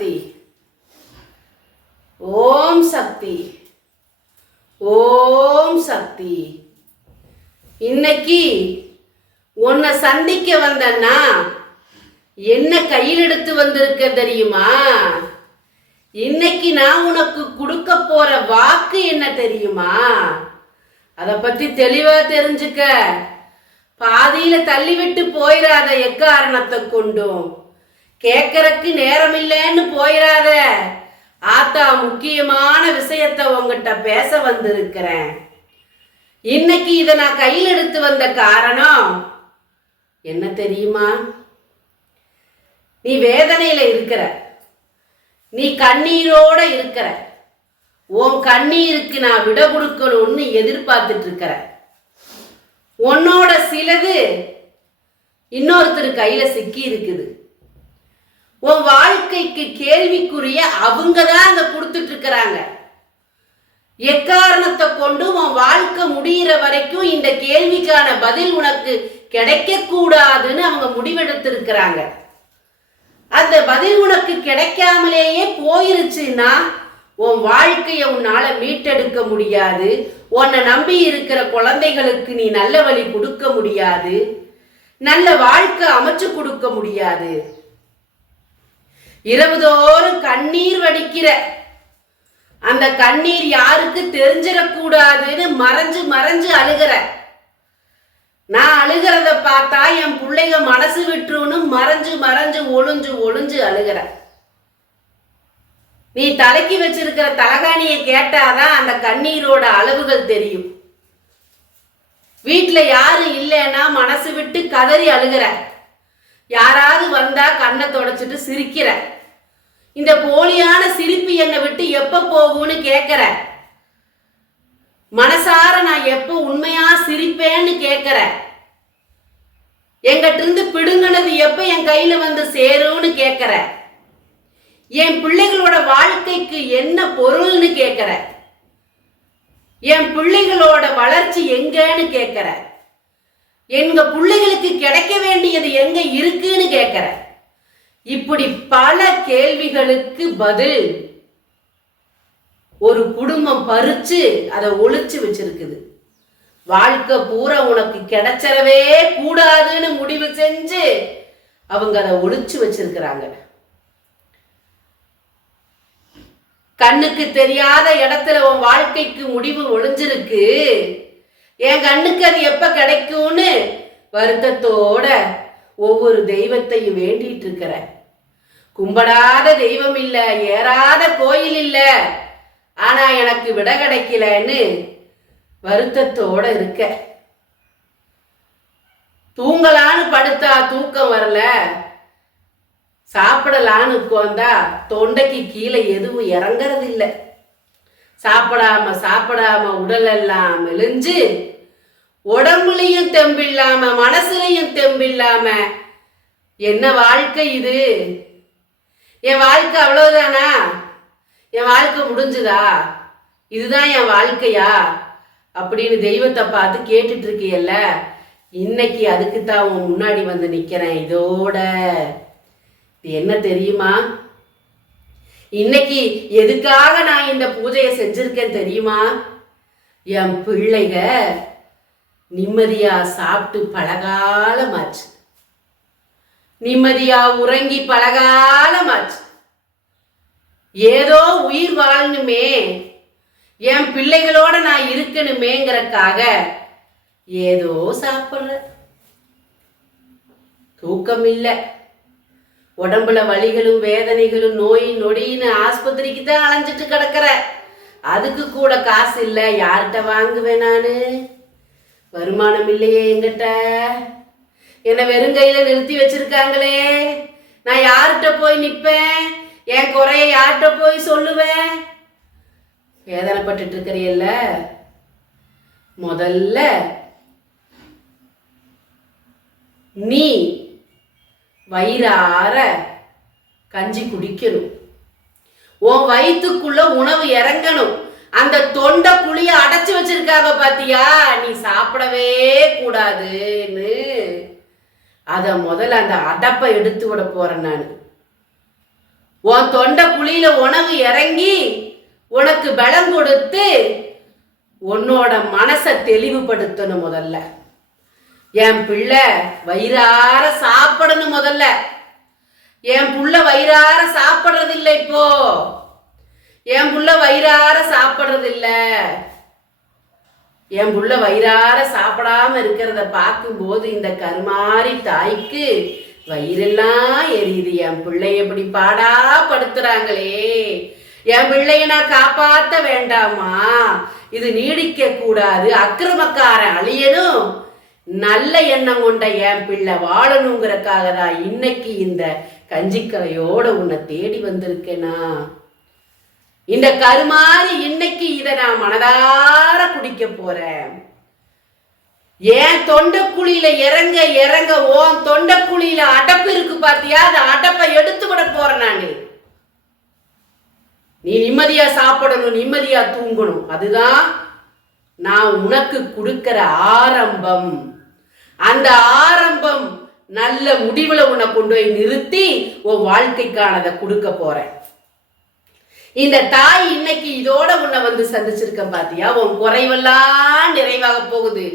சக்தி. ஓம் சக்தி. ஓம் சக்தி. இன்னைக்கு உன்னை சந்திக்க வந்தன்னா என்ன கையில் எடுத்து வந்திருக்க தெரியுமா? இன்னைக்கு நான் உனக்கு கொடுக்க போற வாக்கு என்ன தெரியுமா? அதை பத்தி தெளிவா தெரிஞ்சுக்க. பாதியில தள்ளிவிட்டு போயிடாத எக்காரணத்தை கொண்டும். கேட்கறக்கு நேரம் இல்லைன்னு போயிடாத. ஆத்தா முக்கியமான விஷயத்தை உங்ககிட்ட பேச வந்திருக்கிறேன். இன்னைக்கு இதை நான் கையில் எடுத்து வந்த காரணம் என்ன தெரியுமா? நீ வேதனையில இருக்கிற, நீ கண்ணீரோட இருக்கிற. உன் கண்ணீருக்கு நான் விட கொடுக்கணும்னு எதிர்பார்த்துட்டு இருக்கிற. உன்னோட சிலது இன்னொருத்தர் கையில சிக்கி இருக்குது. உன் வாழ்க்கைக்கு கேள்விக்குரிய அவங்க தான் அங்க கொடுத்துட்டு இருக்கிறாங்க. எக்காரணத்தை கொண்டு உன் வாழ்க்கை முடிகிற வரைக்கும் இந்த கேள்விக்கான பதில் உனக்கு கிடைக்க கூடாதுன்னு அவங்க முடிவெடுத்திருக்கிறாங்க. அந்த பதில் உனக்கு கிடைக்காமலேயே போயிருச்சுன்னா உன் வாழ்க்கையை உன்னால மீட்டெடுக்க முடியாது. உன்னை நம்பி இருக்கிற குழந்தைகளுக்கு நீ நல்ல வழி கொடுக்க முடியாது. நல்ல வாழ்க்கை அமைச்சு கொடுக்க முடியாது. இரவுதோறும் கண்ணீர் வடிக்கிற அந்த கண்ணீர் யாருக்கு தெரிஞ்சிடக்கூடாதுன்னு மறைஞ்சு மறைஞ்சு அழுகிற. நான் அழுகிறத பார்த்தா என் பிள்ளைங்க மனசு விட்டுருன்னு மறைஞ்சு மறைஞ்சு ஒளிஞ்சு ஒளிஞ்சு அழுகிற. நீ தலைக்கு வச்சிருக்கிற தலகாணியை கேட்டாதான் அந்த கண்ணீரோட அளவுகள் தெரியும். வீட்டுல யாரும் இல்லைன்னா மனசு விட்டு கதறி அழுகிற. யாராவது வந்தா கண்ணை தொடச்சிட்டு சிரிக்கிற. இந்த போலியான சிரிப்பு என்னை விட்டு எப்ப போகும்னு கேட்கிற. மனசார நான் எப்ப உண்மையா சிரிப்பேன்னு கேட்கிற. எங்கிட்ட இருந்து பிடுங்கினது எப்ப என் கையில வந்து சேரும்னு கேட்கிற. என் பிள்ளைகளோட வாழ்க்கைக்கு என்ன பொருள்னு கேட்கிற. என் பிள்ளைகளோட வளர்ச்சி எங்கன்னு கேட்கிற. எங்க பிள்ளைகளுக்கு கிடைக்க வேண்டியது எங்க இருக்குன்னு கேட்கிற. இப்படி பல கேள்விகளுக்கு பதில் ஒரு குடும்பம் பறிச்சு அதை ஒளிச்சு வச்சிருக்குது. வாழ்க்கை பூரா உனக்கு கிடைச்சிடவே கூடாதுன்னு முடிவு செஞ்சு அவங்க அதை ஒளிச்சு வச்சிருக்கிறாங்க. கண்ணுக்கு தெரியாத இடத்துல உன் வாழ்க்கைக்கு முடிவு ஒளிஞ்சிருக்கு. என் கண்ணுக்கு அது எப்ப கிடைக்கும்னு வருத்தத்தோட ஒவ்வொரு தெய்வத்தையும் வேண்டிட்டு இருக்கிற. கும்பிடாத தெய்வம் இல்ல, ஏறாத கோயில் இல்ல, ஆனா எனக்கு விட கிடைக்கலன்னு வருத்தத்தோட இருக்க. தூங்கலான்னு படுத்தா தூக்கம் வரல, சாப்பிடலான்னு உட்கார்ந்தா தொண்டைக்கு கீழே எதுவும் இறங்கறது இல்லை. சாப்பிடாம சாப்பிடாம உடல் எல்லாம் மெலிஞ்சு உடம்புலையும் தெம்பில்லாம மனசுலையும் தெம்பில்லாம என்ன வாழ்க்கை இது? என் வாழ்க்கை அவ்வளவுதானா? என் வாழ்க்கை முடிஞ்சுதா? இதுதான் என் வாழ்க்கையா அப்படின்னு தெய்வத்தை பார்த்து கேட்டுட்டு இருக்கியல்ல. இன்னைக்கு அதுக்குத்தான் உன் முன்னாடி வந்து நிக்கிறேன். இதோட இது என்ன தெரியுமா? இன்னைக்கு எதுக்காக நான் இந்த பூஜையை செஞ்சிருக்கேன் தெரியுமா? என் பிள்ளைக நிம்மதியா சாப்பிட்டு பலகாலமாச்சு, நிம்மதியா உறங்கி பலகாலமாச்சு. ஏதோ உயிர் வாழணுமே, என் பிள்ளைகளோட நான் இருக்கணுமேங்கிறக்காக ஏதோ சாப்பிட்ற. தூக்கம் இல்லை, உடம்புல வலிகளும் வேதனைகளும் நோய் நொடின்னு ஆஸ்பத்திரிக்கு தான் அலைஞ்சிட்டு கிடக்கிற. அதுக்கு கூட காசு இல்லை. யார்கிட்ட வாங்குவேன் நானு? வருமானம் இல்லையே என்கிட்ட. என்னை வெறுங்கையில நிறுத்தி வச்சிருக்காங்களே. நான் யார்கிட்ட போய் நிற்பேன்? என் குறைய யார்கிட்ட போய் சொல்லுவேன்? வேதனைப்பட்டு இருக்கிறியல்ல, முதல்ல நீ வயிறார கஞ்சி குடிக்கணும். உன் வயிற்றுக்குள்ள உணவு இறங்கணும். அந்த தொண்டை குழிய அடைச்சு வச்சிருக்காங்க பாத்தியா, நீ சாப்பிடவே கூடாதுன்னு. அத முதல்ல அந்த அடப்பை எடுத்து விட போறேன் நான். உன் தொண்டை குழியில உணவு இறங்கி உனக்கு பலம் கொடுத்து உன்னோட மனசை தெளிவுபடுத்தணும். முதல்ல என் பிள்ளை வயிறார சாப்பிடணும். முதல்ல என் புள்ள வயிறார சாப்பிடுறது இல்லை. இப்போ என் புள்ள வயிறார சாப்பிடுறது இல்லை. என் புள்ள வயிறார சாப்பிடாம இருக்கிறத பார்க்கும்போது இந்த கருமாரி தாய்க்கு வயிறெல்லாம் எரியுது. என் பிள்ளைய எப்படி பாடாப்படுத்துறாங்களே, என் பிள்ளைய நான் காப்பாற்ற வேண்டாமா? இது நீடிக்க கூடாது. அக்கிரமக்காரன் அழியணும், நல்ல எண்ணம் கொண்ட என் பிள்ளை வாழணுங்கிறக்காக தான் இன்னைக்கு இந்த கஞ்சிக்கரையோட உன்னை தேடி வந்திருக்கேனா. இந்த கருமாறி இன்னைக்கு இதை நான் மனதார குடிக்க போறேன். ஏன் தொண்டைக்குழியில இறங்க இறங்க ஓன் தொண்டைக்குழியில அடப்பு இருக்கு பாத்தியா, அந்த அடப்பை எடுத்து விட போறேன் நானு. நீ நிம்மதியா சாப்பிடணும், நிம்மதியா தூங்கணும். அதுதான் நான் உனக்கு கொடுக்கிற ஆரம்பம். அந்த ஆரம்பம் நல்ல முடிவுல உன்னை கொண்டு போய் நிறுத்தி உன் வாழ்க்கைக்கானதை கொடுக்க போறேன். இந்த தாய் இன்னைக்கு இதோட உன்னை வந்து சந்திச்சிருக்க பாத்தியா, உன் குறைவெல்லாம் நிறைவாக போகுது.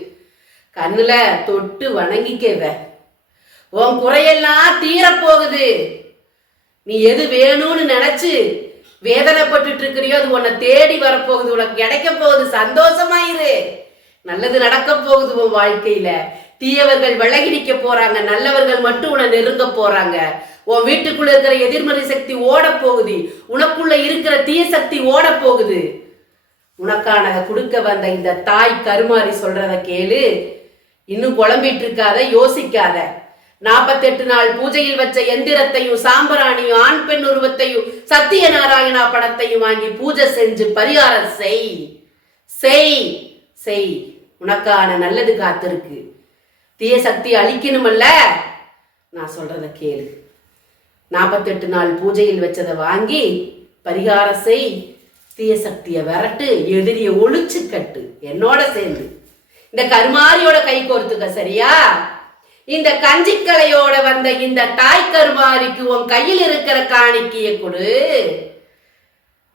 கண்ணுல தொட்டு வணங்கிக்கவ, உன் குறையெல்லாம் தீரப்போகுது. நீ எது வேணும்னு நினைச்சு வேதனைப்பட்டு இருக்கிறியோ அது உன்னை தேடி வரப்போகுது, உனக்கு கிடைக்க போகுது. சந்தோஷமாயிரு, நல்லது நடக்க போகுது உன் வாழ்க்கையில. தீயவர்கள் விலகி நிற்க போறாங்க, நல்லவர்கள் மட்டும் உன்னை நெருங்க போறாங்க. உன் வீட்டுக்குள்ள இருக்கிற எதிர்மறை சக்தி ஓட போகுது, உனக்குள்ள இருக்கிற தீய சக்தி ஓட போகுது. உனக்கானதை கொடுக்க வந்த இந்த தாய் கருமாறி சொல்றத கேளு. இன்னும் குழம்பிட்டு இருக்காத, யோசிக்காத. 48 நாள் பூஜையில் வச்ச எந்திரத்தையும் சாம்பராணியும் ஆண் பெண் உருவத்தையும் சத்தியநாராயணா படத்தையும் வாங்கி பூஜை செஞ்சு பரிகாரம் செய் செய் செய். உனக்கான நல்லது காத்திருக்கு. தீய சக்தி அழிக்கணுமல்ல, நான் சொல்றத கேளு. 48 நாள் பூஜையில் வச்சதை வாங்கி பரிகாரம் செய். தீய சக்தியை விரட்டு, எதிரிய ஒழிச்சு கட்டு. என்னோட சேர்ந்து இந்த கருமாரியோட கை கோர்த்துக்க, சரியா? இந்த கஞ்சிக்கலையோட வந்த இந்த தாய் கருமாரிக்கு உன் கையில் இருக்கிற காணிக்கைய கொடு,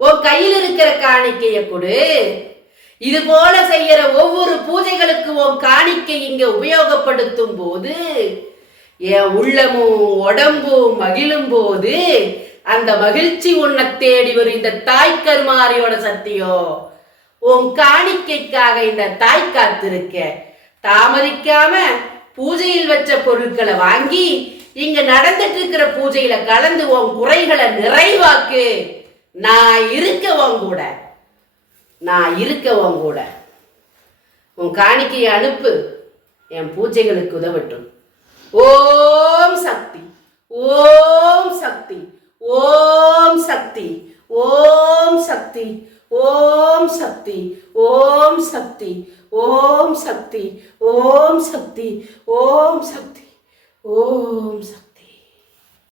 உன் கையில் இருக்கிற காணிக்கைய கொடு. இது போல செய்யற ஒவ்வொரு பூஜைகளுக்கு உன் காணிக்கை இங்க உபயோகப்படுத்தும் போது என் உள்ளமும் உடம்பும் மகிழும் போது அந்த மகிழ்ச்சி உன்னை தேடி வரும். இந்த தாய் கருமாரியோட சத்தியோ, உன் காணிக்கைக்காக இந்த தாய் காத்திருக்க. தாமதிக்காம பூஜையில் வச்ச பொருட்களை வாங்கி இங்க நடந்துட்டு இருக்கிற பூஜையில கலந்து உன் குறைகளை நிறைவாக்கு. நான் இருக்க உன் கூட, நான் இருக்க உன் கூட. உன் காணிக்கையை அனுப்பு, என் பூஜைகளுக்கு உதவட்டும். ஓம் சக்தி, ஓம் சக்தி, ஓம் சக்தி, ஓம் சக்தி, ஓம் சக்தி, ஓம் சக்தி, ஓம் சக்தி, ஓம் சக்தி, ஓம் சக்தி, ஓம் சக்தி.